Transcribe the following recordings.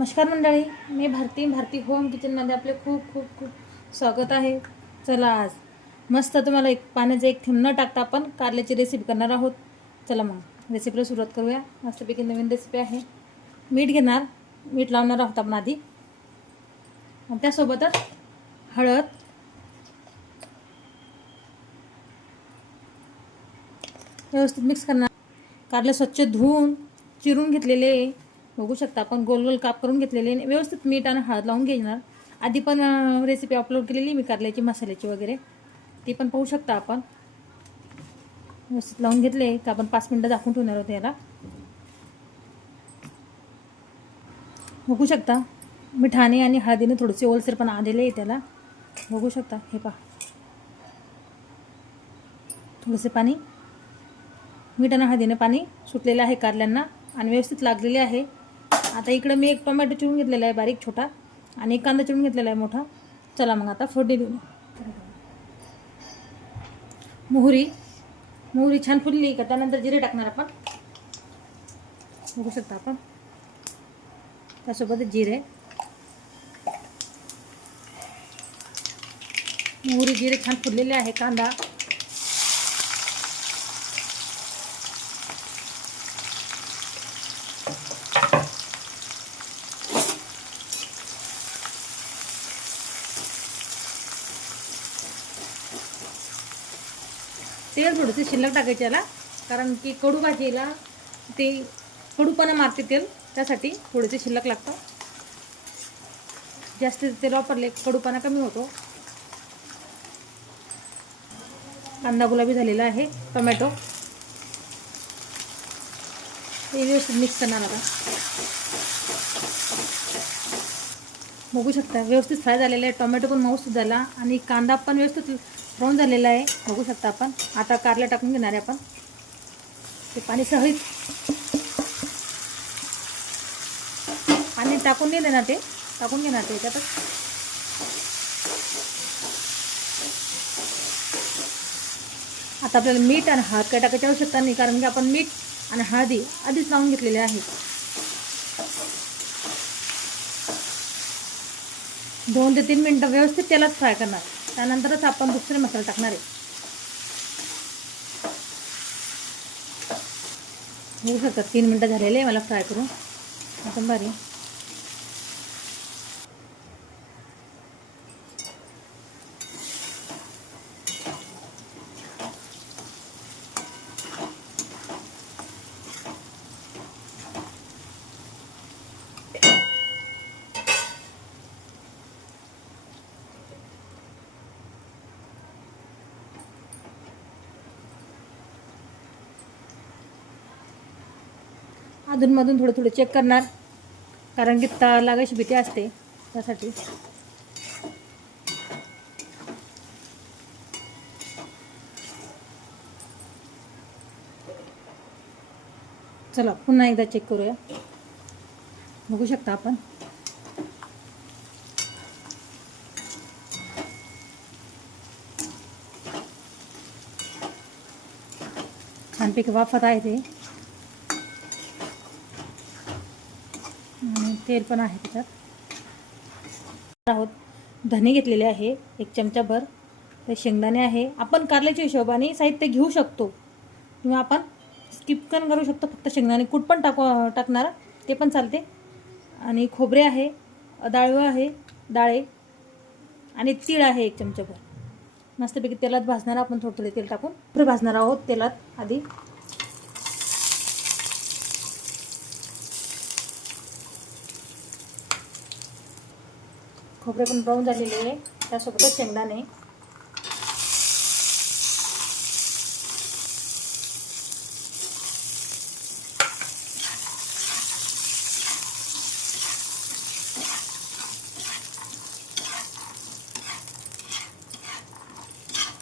नमस्कार मंडळी मी भारती भारती होम किचनमध्ये आपले खूप खूप खूप स्वागत आहे. चला आज मस्त तुम्हाला एक पाण्याचं एक थेंब न टाकता आपण कारल्याची रेसिपी करणार आहोत. चला मग रेसिपीला सुरुवात करूया. मस्तपैकी नवीन रेसिपी आहे. मीठ घेणार मीठ लावणार आहोत आपण आधी. आणि त्यासोबतच हळद. व्यवस्थित मिक्स करणार. कारले स्वच्छ धुवून चिरून घेतलेले. बघू शकता. आपण गोल गोल काप करून घेतलेले. व्यवस्थित मीठ आणि हळद लावून घेणार. आधी पण रेसिपी अपलोड केलेली मी कारल्याची मसाल्याची वगैरे. ती पण पाहू शकता आपण. व्यवस्थित लावून घेतले. तर आपण पाच मिनटं दाखवून ठेवणार होते याला. बघू शकता. मिठाने आणि हळदीने थोडेसे ओलसर पण आलेले आहे त्याला. बघू शकता. हे पहा. थोडेसे पाणी. मीठ आणि हळदीने पाणी सुटलेलं आहे कारल्यांना. आणि व्यवस्थित लागलेले आहे. आता इकडं मी एक टोमॅटो चिरून घेतलेला आहे बारीक छोटा. आणि एक कांदा चिरून घेतलेला आहे मोठा. चला मग आता फोडणी देऊ मोहरी. मोहरी छान फुलली का? त्यानंतर जिरे टाकणार आपण. बघू शकता आपण. त्यासोबत जिरे. मोहरी जिरे छान फुललेले आहे कांदा. तेल थोडंसं शिल्लक टाकायचे याला. कारण की कडू भाजीला ते कडूपणा मारते तेल त्यासाठी थोडेसे शिल्लक लागतं. जास्त तेल वापरले कडूपणा कमी होतो. कांदा गुलाबी झालेला आहे टोमॅटो. हे व्यवस्थित मिक्स करणार आता. बघू शकता व्यवस्थित फ्राय झालेला आहे. टोमॅटो पण मऊसूत झाला आणि कांदा पण व्यवस्थित ब्राऊन झालेला आहे. बघू शकता आपण. आता कारला टाकून घेणार आहे आपण. ते पाणी सहित. पाणी टाकून नाही देणार ते. टाकून घेणार ते त्यातच. आता आपल्याला मीठ आणि हळद काय टाकायची आवश्यकता नाही कारण की आपण मीठ आणि हळदी आधीच लावून घेतलेले आहे. दोन ते तीन मिनटं व्यवस्थित तेलात फ्राय करणार. त्यानंतरच आपण दुसरे मसाले टाकणार आहे. होऊ शकतात तीन मिनटं झालेले आहे मला फ्राय करून. आपण भारी अधूनमधून थोडं थोडं चेक करणार. कारण की तळ लागायची भीती असते. त्यासाठी. चला पुन्हा एकदा चेक करूया. बघू शकता आपण. छानपैकी वाफत आहे ते. आणि तेल पण आहे त्याच्यात. आहोत. धने घेतलेले आहे. एक चमचाभर ते शेंगदाणे आहे. आपण कारल्याच्या हिशोबाने साहित्य घेऊ शकतो. किंवा आपण स्किप पण करू शकतो. फक्त शेंगदाणे कूट पण टाकू टाकणार. ते पण चालते. आणि खोबरे आहे. डाळवं आहे. डाळे. आणि तीळ आहे एक चमचाभर मस्तपैकी तेलात भाजणार आपण थोडं थोडे तेल टाकून. भाजणार आहोत तेलात आधी. खोबरे पण ब्राऊन झालेले आहे. त्यासोबतच शेंगदाणे.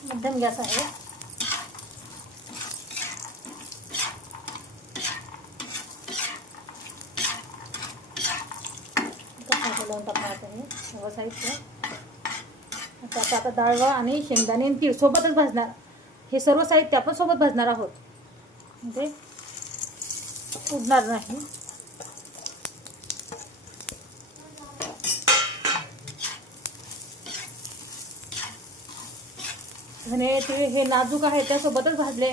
मध्यम गॅस आहे. साहित्य. आता आता आता आणि शेंगदाणे आणि तीळ सोबतच भाजणार. हे सर्व साहित्य आपण सोबत भाजणार आहोत. म्हणजे उडणार नाही. धने तीळ हे नाजूक आहे त्यासोबतच भाजले.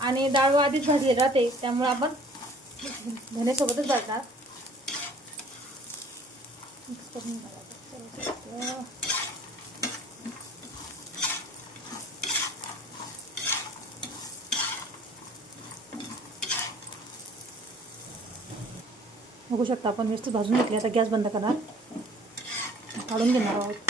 आणि डाळ आधीच भाजले जाते त्यामुळे आपण धनेसोबतच भाजणार. बघू शकता आपण व्यवस्थित भाजून घेतली. आता गॅस बंद करणार. काढून घेणार आहोत.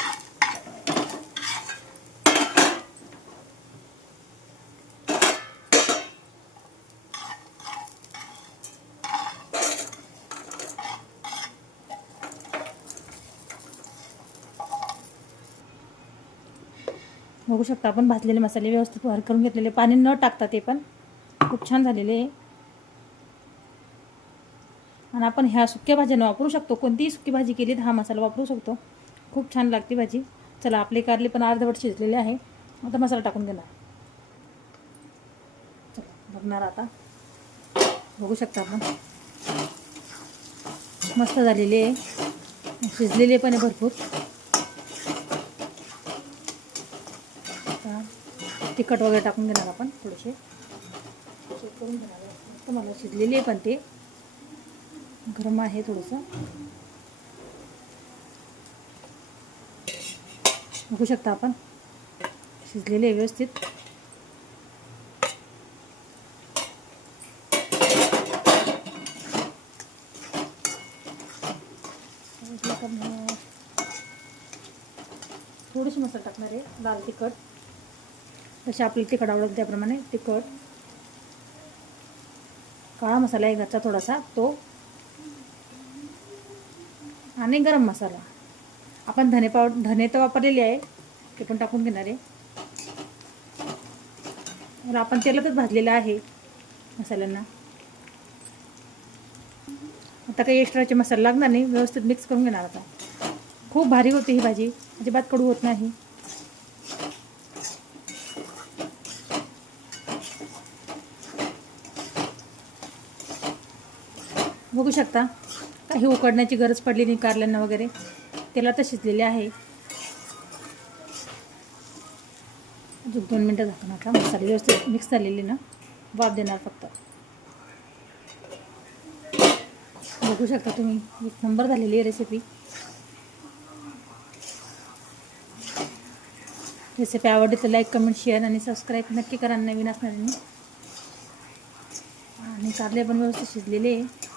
बघू शकता आपण. भाजलेले मसाले व्यवस्थित वर करून घेतलेले. पाणी न टाकता ते पण खूप छान झालेले आहे. आणि आपण ह्या सुक्या भाज्यांना वापरू शकतो. कोणतीही सुकी भाजी केली तर हा मसाला वापरू शकतो. खूप छान लागते भाजी. चला आपले कारले पण अर्धवट शिजलेले आहे. आता मसाला टाकून घेणार. चला बघणार आता. बघू शकता आपण. मस्त झालेले आहे. शिजलेले पण आहे भरपूर. तिखट वगैरे टाकून घेणार आपण थोडेसे. चेक करून घेणार मला शिजलेली आहे पण ते. गरम आहे थोडंसं. बघू शकता आपण. शिजलेले आहे व्यवस्थित. थोडीशी मसाला टाकणार आहे. लाल तिखट. जसे आपली तिखट आवडत त्याप्रमाणे तिखट. काळा मसाला आहे घरचा थोडासा तो. आणि गरम मसाला. आपण धने पाव धने तर वापरलेली आहे ते पण टाकून घेणार आहे. आपण तेलातच भाजलेलं आहे मसाल्यांना. आता काही एक्स्ट्राचे मसाला लागणार नाही व्यवस्थित मिक्स करून घेणार आता. खूप भारी होते ही भाजी अजिबात कडू होत नाही. बघू शकता. काही उकडण्याची गरज पडली नाही कारल्यांना वगैरे. तेला तर शिजलेले आहे. अजून दोन मिनटं झाकून आता. मसाले व्यवस्थित मिक्स झालेले ना. वाफ देणार फक्त. बघू शकता तुम्ही. एक नंबर झालेली आहे रेसिपी रेसिपी आवडली तर लाईक कमेंट शेअर आणि सबस्क्राईब नक्की करा. नवीन असणाऱ्यांनी. आणि कारले पण व्यवस्थित शिजलेले आहे.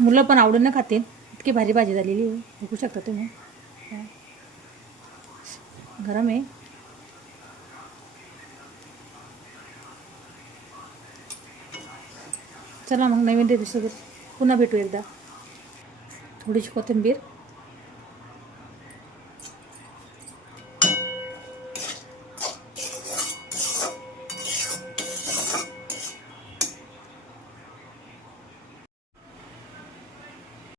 मुलं पण आवडून खातील. इतकी भारी भाजी झालेली बघू शकता तुम्ही. गरम आहे. चला मग नवीन रेसिपीसोबत पुन्हा भेटू एकदा. थोडीशी कोथिंबीर.